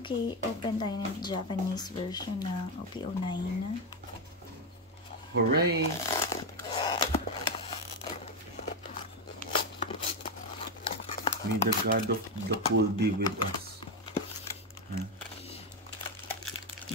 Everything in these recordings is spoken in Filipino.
Okay, open tayo ng Japanese version ng OP09. Hooray! May the God of the pool be with us. Huh?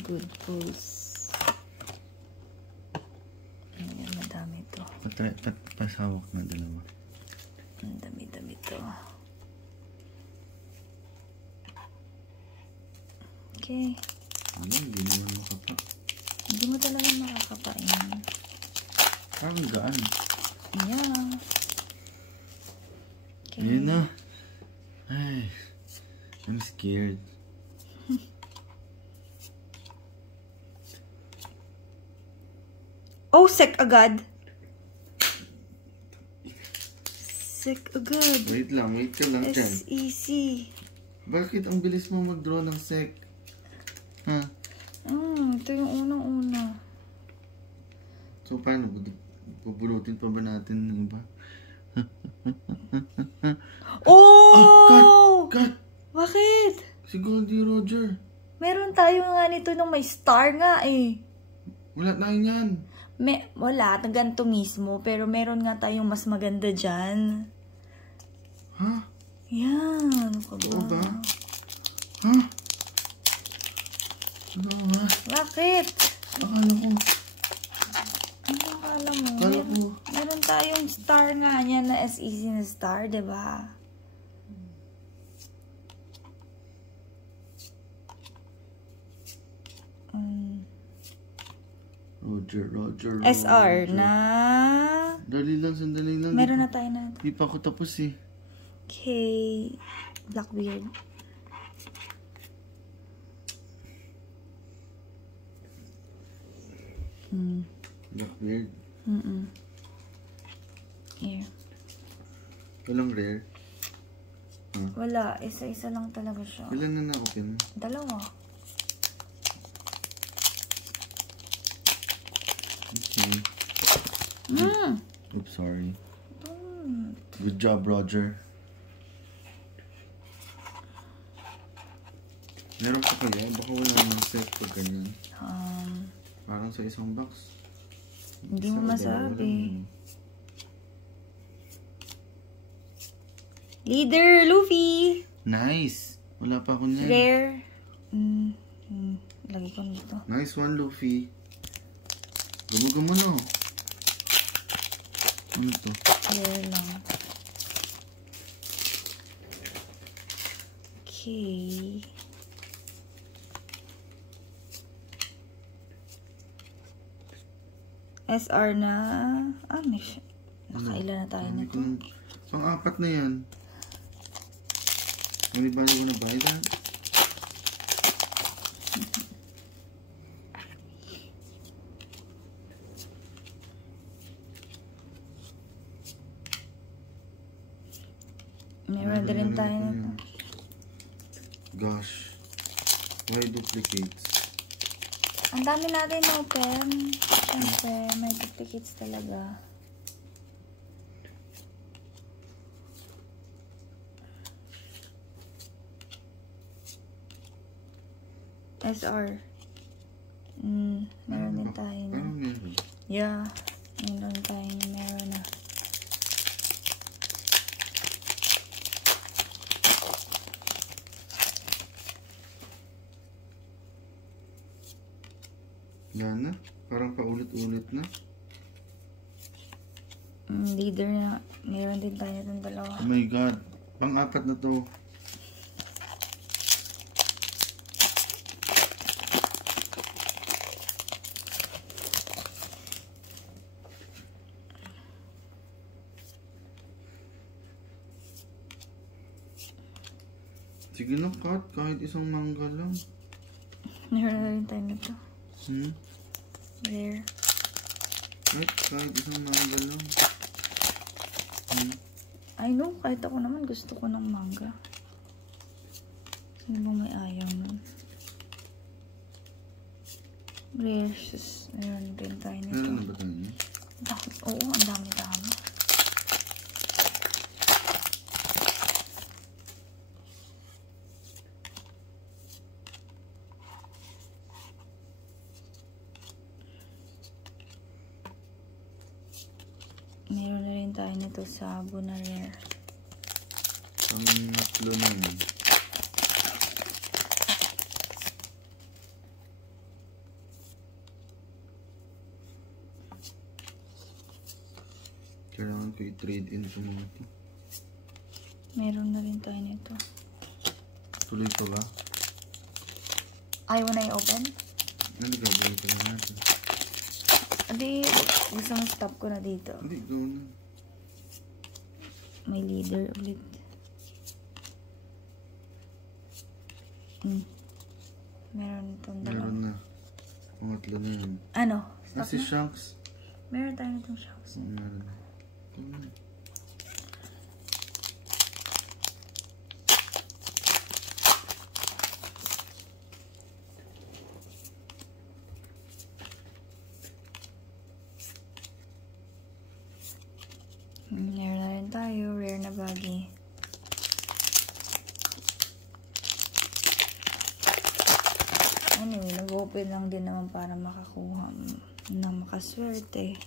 Good pulse. Ayan, madami to. Pasawak na dalawa. Ang dami-dami to. Okay. Hindi naman makapa. Hindi mo talaga makakapain. Parang gaan. Yeah. Okay. Ayun na. Ay, I'm scared. Oh, sick agad. Sick agad. Wait ka lang dyan. SEC. Bakit ang bilis mo mag-draw ng sec? Ha? Ito yung unang-una. So, paano? Bubulutin pa ba natin ng iba? Oh! Cut! Bakit? Si Goldie Roger. Meron tayo nga nito nung may star nga eh. Wala na yan. Wala, ganito mismo. Pero meron nga tayong mas maganda dyan. Ha? Yan. Ano ka ba? Oo ba? Ha? Ano nga? Bakit? Akala ko. Ano akala mo? Akala ko. Meron tayong star nga niya na SEC na star, diba? Roger. SR na... Sandali lang. Meron na tayo na. Di pa ako tapos eh. Okay. Blackbeard. Blackbeard. Here. Walang rare. Wala. Isa-isa lang talaga siya. Ilan na na-open? 2. Okay. Oops, sorry. Good job, Roger. Meron pa kaya? Baka wala namang set pag ganyan. Parang sa isang box. Hindi mo masabi. Leader, Luffy! Nice! Wala pa ako niyan. Rare. Lagi ko nito. Nice one, Luffy. Gumugumo no. Ano to? Rare lang. Okay. SR na... may nakailan na tayo nito. Pang-apat na yan. Hindi ba na buy that? Meron din rin tayo nito. Gosh. Why duplicates? Ang dami natin open. Siyempre, may duplicates talaga. SR. Meron din tayo na. Parang meron. Yeah. Meron tayo na meron na. Wala na. Parang paulit-ulit na. Leader na. Meron din tayo itong 2. Oh my God. Pang-apat na to. Sige na, cut. Kahit isang mangga lang. Meron na rin tayo nito. Rare. Kahit isang mangga lang. I know, kahit ako naman gusto ko ng manga. Sino ba may ayaw nun? Rare. Meron din tayo nito. Meron na ba tayo? Oo, ang dami-dami. tayo nito sa Buna Rare. Pangatlo na yun. Kailangan ko i-trade in sa mga ito. Meron na rin tayo nito. Tuloy pa ba? Ayaw na i-open? Ano gagawin ko na natin? Hindi, gusto mo stop ko na dito. Hindi, go na. May leader ulit. Meron itong dalawa. Meron na. Pangatlo na yun. Ano? Stop Si na? Shanks. Meron tayo nitong shocks. Meron na. Go na. Meron na rin tayo. Rare na baggy. Anyway, nag-open lang din naman para makakuha na makaswerte.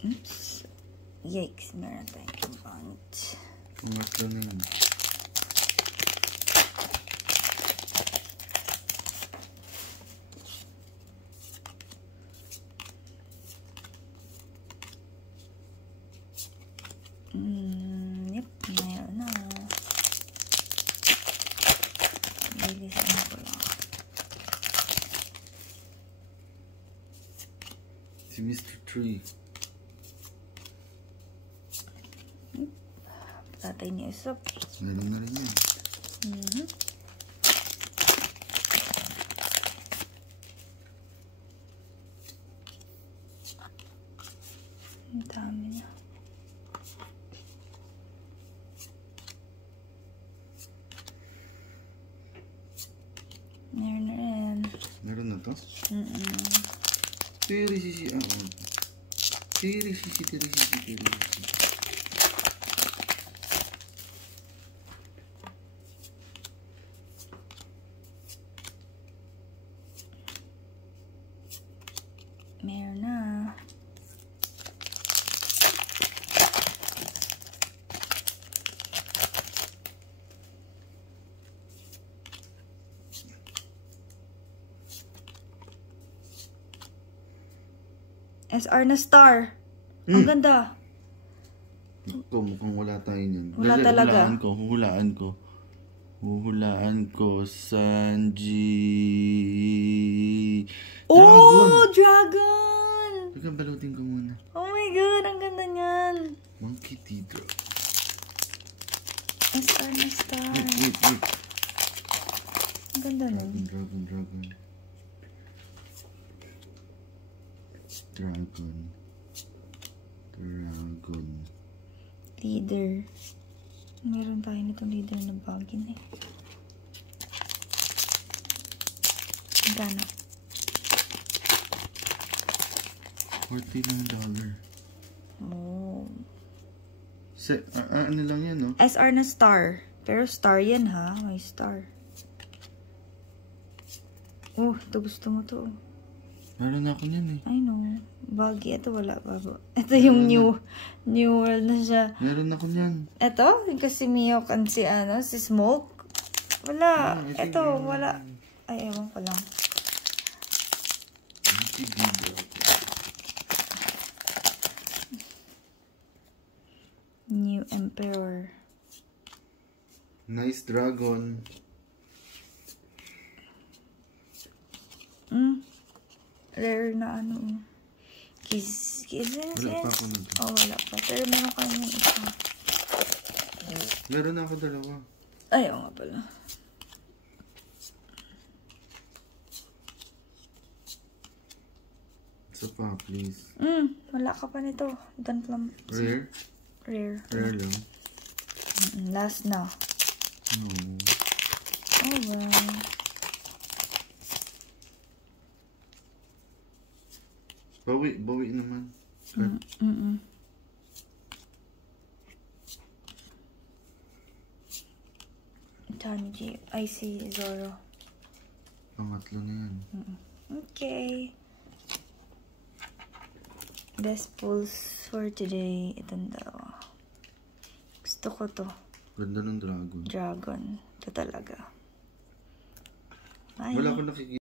Oops. Yikes. Meron tayong bunch. Pangatlo na yun. Yep, meron na. Bilisan ko lang. Si Mr. Tree. Tatay ni Isop. Meron na rin yun. Ang dami niya. Meron na rin. Meron na to? Meron na. SR na star. Ang ganda. Ito, mukhang wala tayo niyan. Wala talaga. Huhulaan ko. Sanji. Oh, dragon! Teka, balutin ko muna. Oh my god, ang ganda niyan. Monkey Teedra. SR na star. Wait. Ang ganda nun. Dragon. Leader. Meron tayo nitong leader na bagin eh. Gano? $40 Oh. Ano lang yan, no? SR na star. Pero star yan ha. May star. Oh, ito gusto mo to. Meron na ako niyan eh. I know. Baggy. Ito wala pa. Ito yung new world na siya. Meron ako niyan. Ito? Yung kasi Miyok and si Smoke? Wala. Ito, wala. Ay, ewan ko lang. New Emperor. Nice dragon. Rare na ano. Kiss. Wala pa ako na. Oh, wala pa. Pero meron kayo yung isa. Meron na ako dalawa. Ayaw nga pala. Isa pa, please. Wala ka pa nito. Don't lang. Rare? Rare. Rare lang. Last na. No. Alright. Bawi naman. Tanji. I see Zoro. Pangatlo na yan. Okay. Best pulls for today. Itong dalawa. Gusto ko to. Ganda ng dragon. Dragon. Ito talaga. Bye. Wala akong nakikita.